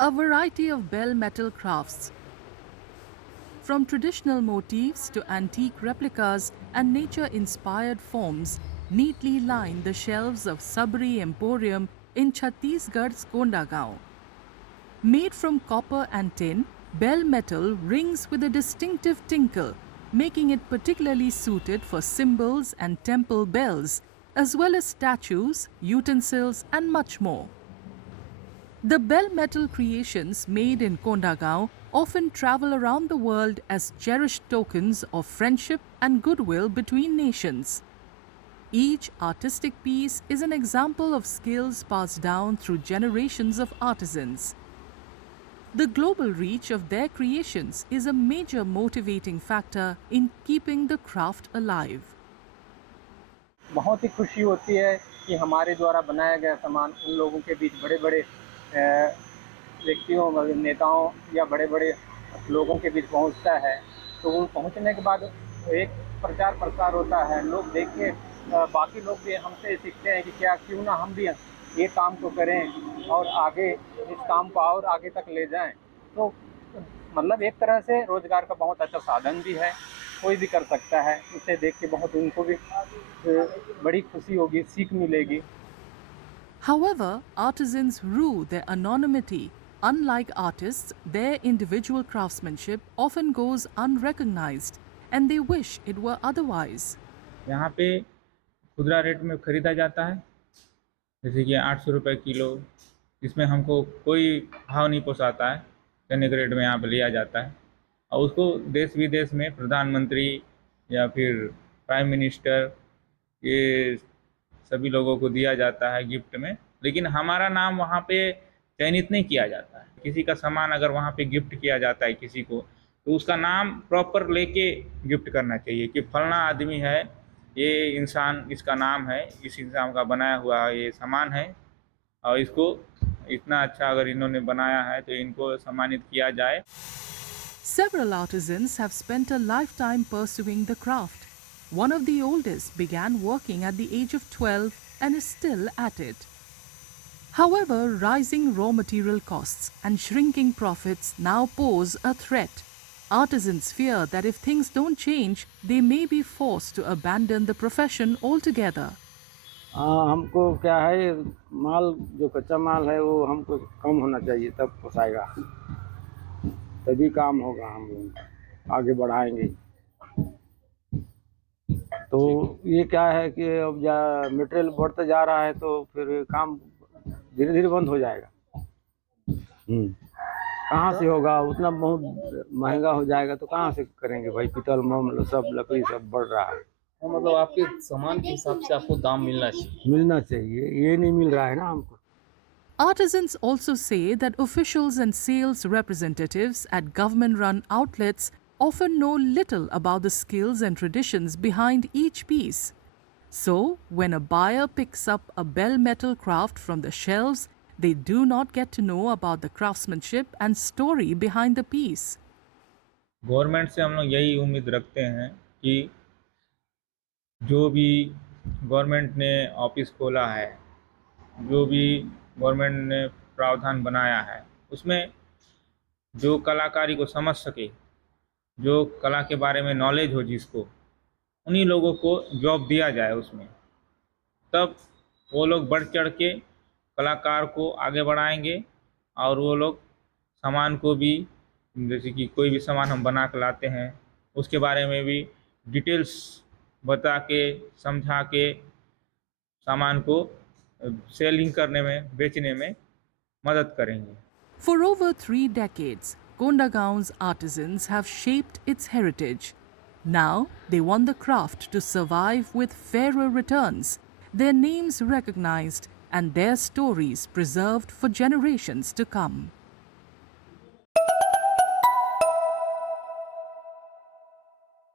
A variety of bell metal crafts, from traditional motifs to antique replicas and nature-inspired forms, neatly line the shelves of Sabri Emporium in Chhattisgarh's Kondagaon. Made from copper and tin, bell metal rings with a distinctive tinkle, making it particularly suited for cymbals and temple bells, as well as statues, utensils, and much more. The bell metal creations made in Kondagaon often travel around the world as cherished tokens of friendship and goodwill between nations. Each artistic piece is an example of skills passed down through generations of artisans. The global reach of their creations is a major motivating factor in keeping the craft alive. बहुत ही खुशी होती है कि हमारे द्वारा बनाया गया सामान उन लोगों के बीच बड़े बड़े व्यक्तियों नेताओं या बड़े बड़े लोगों के बीच पहुंचता है। तो वो पहुंचने के बाद एक प्रचार प्रसार होता है, लोग देख के बाकी लोग भी हमसे सीखते हैं कि क्या क्यों ना हम भी ये काम को करें और आगे इस काम को और आगे तक ले जाएं। तो मतलब एक तरह से रोजगार का बहुत अच्छा साधन भी है, कोई भी कर सकता है। इसे देख के बहुत उनको भी बड़ी खुशी होगी, सीख मिलेगी। However, artisans rue their anonymity. Unlike artists, their individual craftsmanship often goes unrecognized and they wish it were otherwise. यहाँ पे खुदरा रेट में ख़रीदा जाता है, जैसे कि 800 रुपये किलो। इसमें हमको कोई भाव नहीं पोसाता है, चने के रेट में यहाँ पे लिया जाता है और उसको देश विदेश में प्रधानमंत्री या फिर प्राइम मिनिस्टर ये सभी लोगों को दिया जाता है गिफ्ट में। लेकिन हमारा नाम वहाँ पे चयनित नहीं किया जाता है। किसी का सामान अगर वहाँ पे गिफ्ट किया जाता है किसी को, तो उसका नाम प्रॉपर लेके गिफ्ट करना चाहिए कि फलना आदमी है, ये इंसान, इसका नाम है, इस इंसान का बनाया हुआ ये सामान है और इसको इतना अच्छा अगर इन्होंने बनाया है तो इनको सम्मानित किया जाए। Several artisans have spent a lifetime pursuing the craft. One of the oldest began working at the age of 12 and is still at it. However, rising raw material costs and shrinking profits now pose a threat. Artisans fear that if things don't change, they may be forced to abandon the profession altogether. हमको क्या है, माल जो कच्चा माल है वो हमको कम होना चाहिए, तब पोसाएगा, तभी काम होगा, हम लोग आगे बढ़ाएंगे। तो ये क्या है कि अब मटेरियल बढ़ते जा रहा है तो फिर काम धीरे धीरे बंद हो जाएगा। कहाँ से होगा, उतना बहुत महंगा हो जाएगा तो कहाँ से करेंगे भाई। पीतल मोम सब लकड़ी सब बढ़ रहा है। मतलब आपके सामान के हिसाब से आपको दाम मिलना चाहिए, ये नहीं मिल रहा है ना हमको। Artisans also say that officials and sales representatives at government-run outlets often know little about the skills and traditions behind each piece. So, when a buyer picks up a bell metal craft from the shelves, they do not get to know about the craftsmanship and story behind the piece. Government से हम लोग यही उम्मीद रखते हैं कि जो भी गवर्नमेंट ने ऑफिस खोला है, जो भी गवर्नमेंट ने प्रावधान बनाया है, उसमें जो कलाकारी को समझ सके, जो कला के बारे में नॉलेज हो जिसको, उन्हीं लोगों को जॉब दिया जाए उसमें। तब वो लोग बढ़ चढ़ के कलाकार को आगे बढ़ाएंगे और वो लोग सामान को भी, जैसे कि कोई भी सामान हम बना के लाते हैं उसके बारे में भी डिटेल्स बता के समझा के सामान को सेलिंग करने में, बेचने में मदद करेंगे। For over 3 decades, Kondagaon's artisans have shaped its heritage. Now, they want the craft to survive with fairer returns, their names recognized and their stories preserved for generations to come.